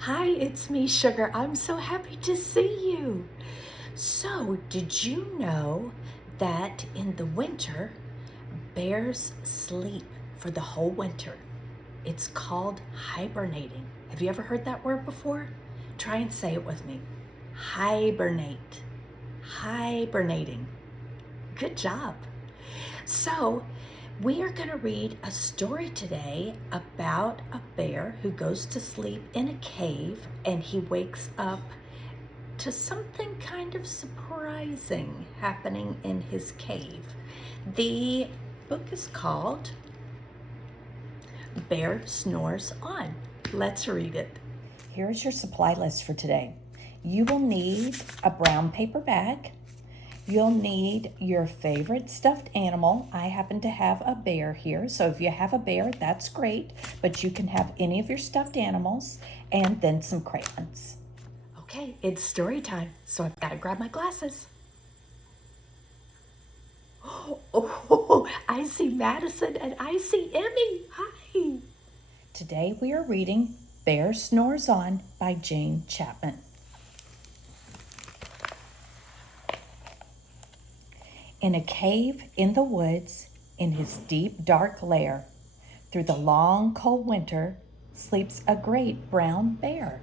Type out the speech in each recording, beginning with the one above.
Hi, it's me, Sugar. I'm so happy to see you. So, did you know that in the winter, bears sleep for the whole winter? It's called hibernating. Have you ever heard that word before? Try and say it with me. Hibernate. Hibernating. Good job. So, we are going to read a story today about a bear who goes to sleep in a cave and he wakes up to something kind of surprising happening in his cave. The book is called Bear Snores On. Let's read it. Here's your supply list for today. You will need a brown paper bag. You'll need your favorite stuffed animal. I happen to have a bear here, so if you have a bear, that's great, but you can have any of your stuffed animals, and then some crayons. Okay, it's story time, so I've got to grab my glasses. Oh, I see Madison and I see Emmy. Hi. Today we are reading Bear Snores On by Jane Chapman. In a cave in the woods, in his deep dark lair, through the long cold winter, sleeps a great brown bear.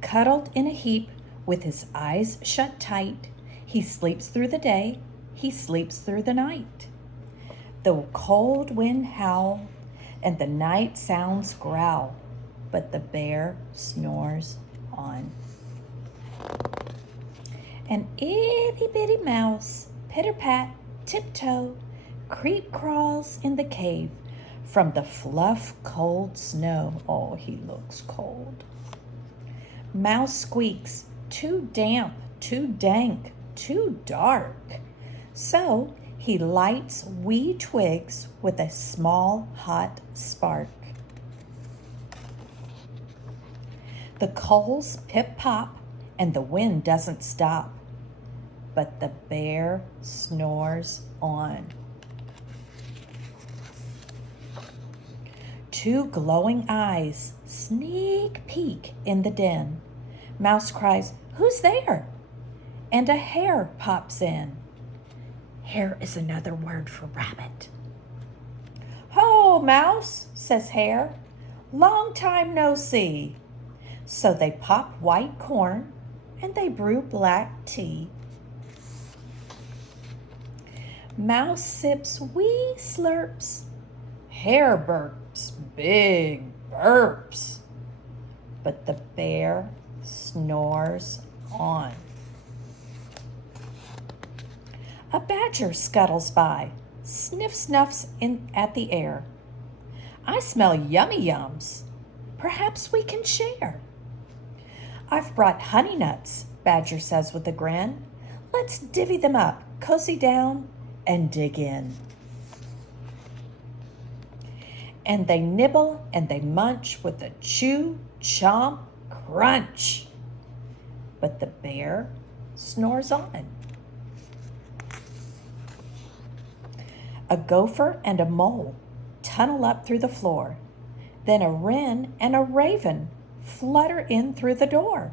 Cuddled in a heap, with his eyes shut tight, he sleeps through the day, he sleeps through the night. The cold wind howl, and the night sounds growl, but the bear snores on. An itty-bitty mouse, pitter-pat, tiptoe, creep crawls in the cave from the fluff cold snow. Oh, he looks cold. Mouse squeaks, too damp, too dank, too dark. So he lights wee twigs with a small hot spark. The coals pip-pop and the wind doesn't stop, but the bear snores on. Two glowing eyes sneak peek in the den. Mouse cries, "Who's there?" And a hare pops in. Hare is another word for rabbit. "Ho, Mouse," says Hare, "long time no see." So they pop white corn and they brew black tea. Mouse sips wee slurps. Hare burps big burps. But the bear snores on. A badger scuttles by, sniff-snuffs in at the air. "I smell yummy yums. Perhaps we can share." "I've brought honey nuts," Badger says with a grin. "Let's divvy them up, cozy down, and dig in." And they nibble and they munch with a chew, chomp, crunch. But the bear snores on. A gopher and a mole tunnel up through the floor. Then a wren and a raven flutter in through the door.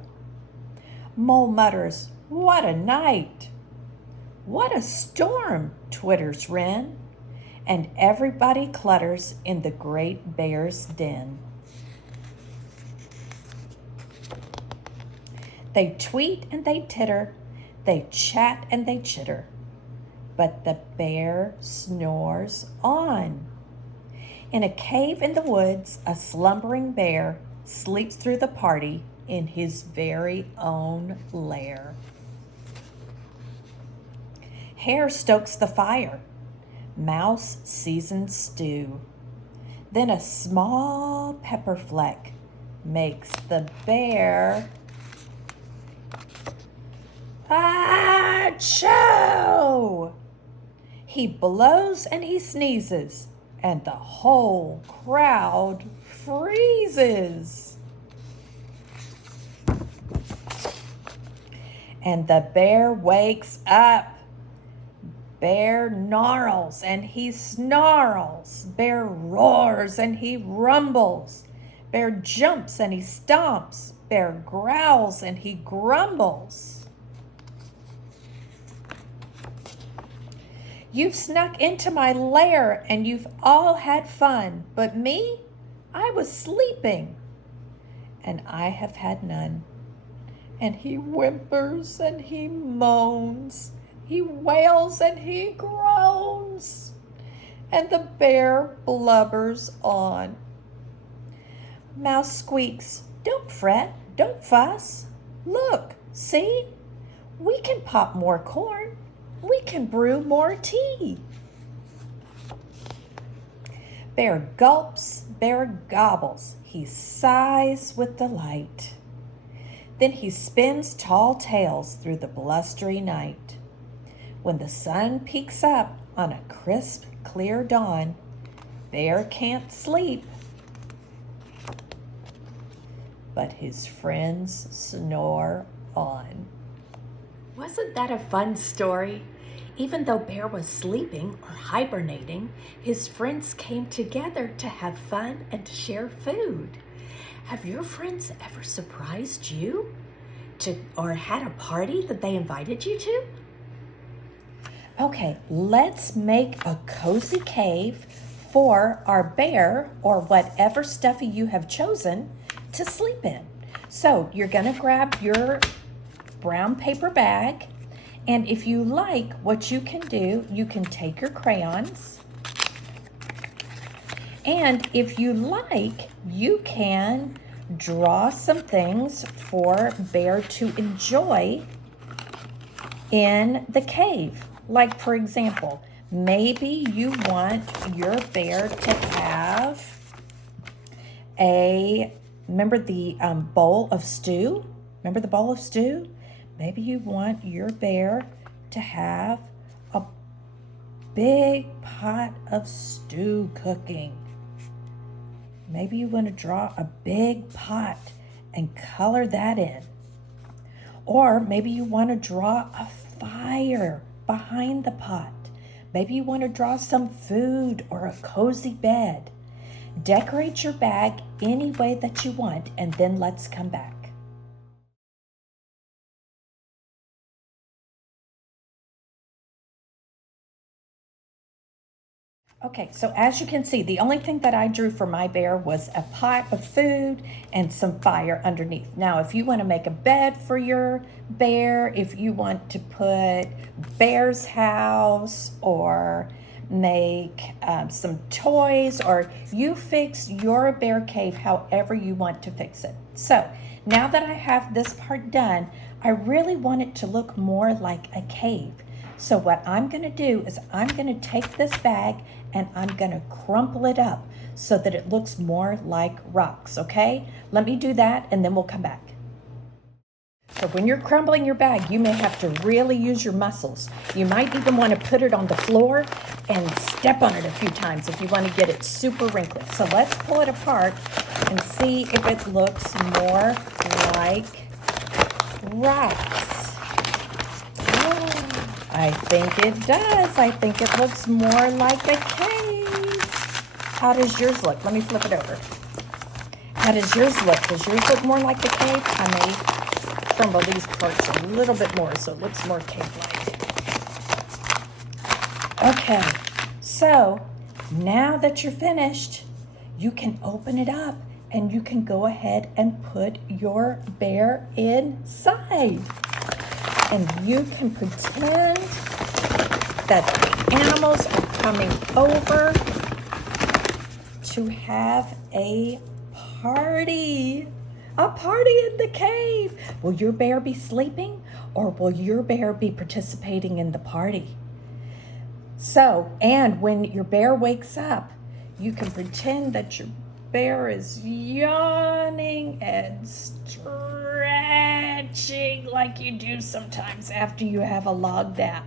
Mole mutters, "What a night!" "What a storm!" twitters wren. And everybody clutters in the great bear's den. They tweet and they titter, they chat and they chitter, but the bear snores on. In a cave in the woods, a slumbering bear sleeps through the party in his very own lair. Hare stokes the fire. Mouse seasons stew. Then a small pepper fleck makes the bear achoo! He blows and he sneezes, and the whole crowd freezes. And the bear wakes up. Bear gnarls and he snarls. Bear roars and he rumbles. Bear jumps and he stomps. Bear growls and he grumbles. You've snuck into my lair and you've all had fun, but me, I was sleeping, and I have had none. And he whimpers and he moans. He wails and he groans. And the bear blubbers on. Mouse squeaks, "Don't fret, don't fuss. Look, see? We can pop more corn. We can brew more tea." Bear gulps, bear gobbles. He sighs with delight. Then he spins tall tales through the blustery night. When the sun peeks up on a crisp, clear dawn, Bear can't sleep, but his friends snore on. Wasn't that a fun story? Even though Bear was sleeping or hibernating, his friends came together to have fun and to share food. Have your friends ever surprised you or had a party that they invited you to? Okay, let's make a cozy cave for our bear or whatever stuffy you have chosen to sleep in. So you're gonna grab your brown paper bag, and if you like, what you can do, you can take your crayons, and if you like, you can draw some things for Bear to enjoy in the cave. Like, for example, maybe you want your bear to have remember the bowl of stew? Remember the bowl of stew? Maybe you want your bear to have a big pot of stew cooking. Maybe you want to draw a big pot and color that in. Or maybe you want to draw a fire behind the pot. Maybe you want to draw some food or a cozy bed. Decorate your bag any way that you want, and then let's come back. Okay, so as you can see, the only thing that I drew for my bear was a pot of food and some fire underneath. Now, if you want to make a bed for your bear, if you want to put Bear's house or make some toys, or you fix your bear cave however you want to fix it. So now that I have this part done, I really want it to look more like a cave. So what I'm going to do is I'm going to take this bag and I'm going to crumple it up so that it looks more like rocks, okay? Let me do that and then we'll come back. So when you're crumbling your bag, you may have to really use your muscles. You might even want to put it on the floor and step on it a few times if you want to get it super wrinkly. So let's pull it apart and see if it looks more like rocks. I think it does. I think it looks more like a cave. How does yours look? Let me flip it over. How does yours look? Does yours look more like the cave? I may crumble these parts a little bit more so it looks more cave-like. Okay, so now that you're finished, you can open it up and you can go ahead and put your bear inside. And you can pretend that the animals are coming over to have a party. A party in the cave. Will your bear be sleeping or will your bear be participating in the party? So, and when your bear wakes up, you can pretend that your bear is yawning and stretching like you do sometimes after you have a log nap.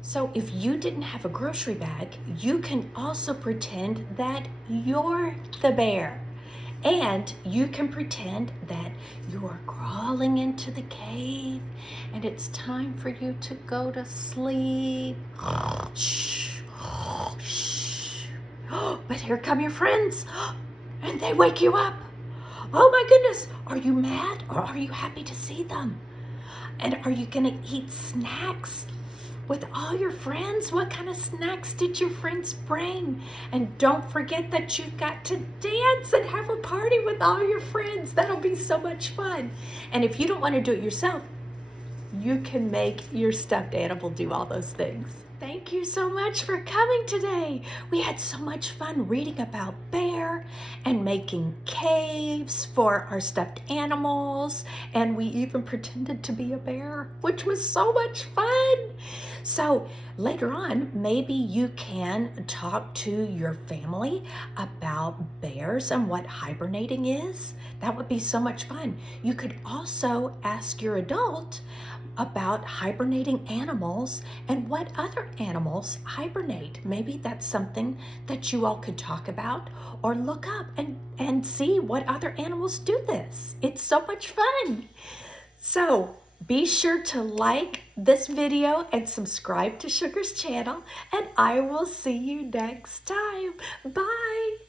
So if you didn't have a grocery bag, you can also pretend that you're the bear. And you can pretend that you are crawling into the cave and it's time for you to go to sleep. Shh, shh. But here come your friends and they wake you up. Oh my goodness, are you mad or are you happy to see them? And are you gonna eat snacks with all your friends? What kind of snacks did your friends bring? And don't forget that you've got to dance and have a party with all your friends. That'll be so much fun. And if you don't want to do it yourself, you can make your stuffed animal do all those things. Thank you so much for coming today. We had so much fun reading about bear and making caves for our stuffed animals. And we even pretended to be a bear, which was so much fun. So later on, maybe you can talk to your family about bears and what hibernating is. That would be so much fun. You could also ask your adult about hibernating animals and what other animals hibernate. Maybe that's something that you all could talk about or look up and see what other animals do this. It's so much fun. So be sure to like this video and subscribe to Sugar's channel, and I will see you next time. Bye.